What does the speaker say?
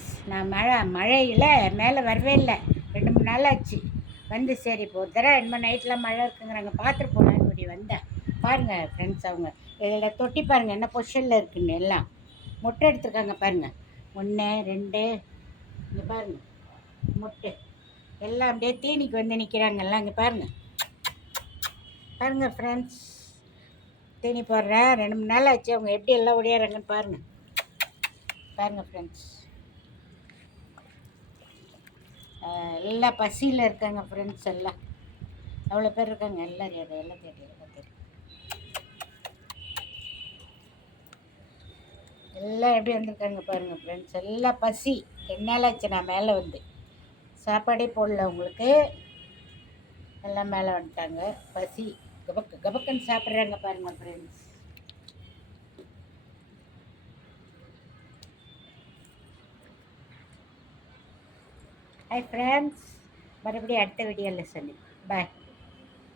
Friends, நான் மழையில் மேலே வரவே இல்லை. 2 3 நாள் ஆச்சு வந்து. சரி இப்போ ஒரு தடவை என்னமோ நைட்லாம் மழை இருக்குங்கிறாங்க, பார்த்துட்டு போகலான்னு இப்படி வந்தேன். பாருங்கள் ஃப்ரெண்ட்ஸ், அவங்க இதில் தொட்டி பாருங்கள் என்ன பொசிஷனில் இருக்குன்னு. எல்லாம் மொட்டை எடுத்துருக்காங்க பாருங்கள். 1 2 இங்கே பாருங்கள் மொட்டை எல்லாம் அப்படியே தீனிக்கு வந்து நிற்கிறாங்கல்லாம். இங்கே பாருங்கள் பாருங்கள் ஃப்ரெண்ட்ஸ், தீனி போடுறேன். 2 3 நாள் ஆச்சு. அவங்க எப்படி எல்லாம் ஓடியாடுறாங்கன்னு பாருங்கள். பாருங்கள் ஃப்ரெண்ட்ஸ், எல்லாம் பசியில் இருக்காங்க ஃப்ரெண்ட்ஸ். எல்லாம் அவ்வளோ பேர் இருக்காங்க. எல்லாம் எல்லாம் தேடி எல்லாம் எப்படி வந்திருக்காங்க பாருங்கள் ஃப்ரெண்ட்ஸ். எல்லாம் பசி. 2 நாள் ஆச்சு நான் மேலே வந்து. சாப்பாடே போடல உங்களுக்கு. எல்லாம் மேலே வந்துட்டாங்க. பசி கபக்குன்னு சாப்பிட்றாங்க பாருங்கள் ஃப்ரெண்ட்ஸ். ஹாய் ஃப்ரெண்ட்ஸ், மறுபடியும் அடுத்த வீடியோவில் சொல்லி பாய்.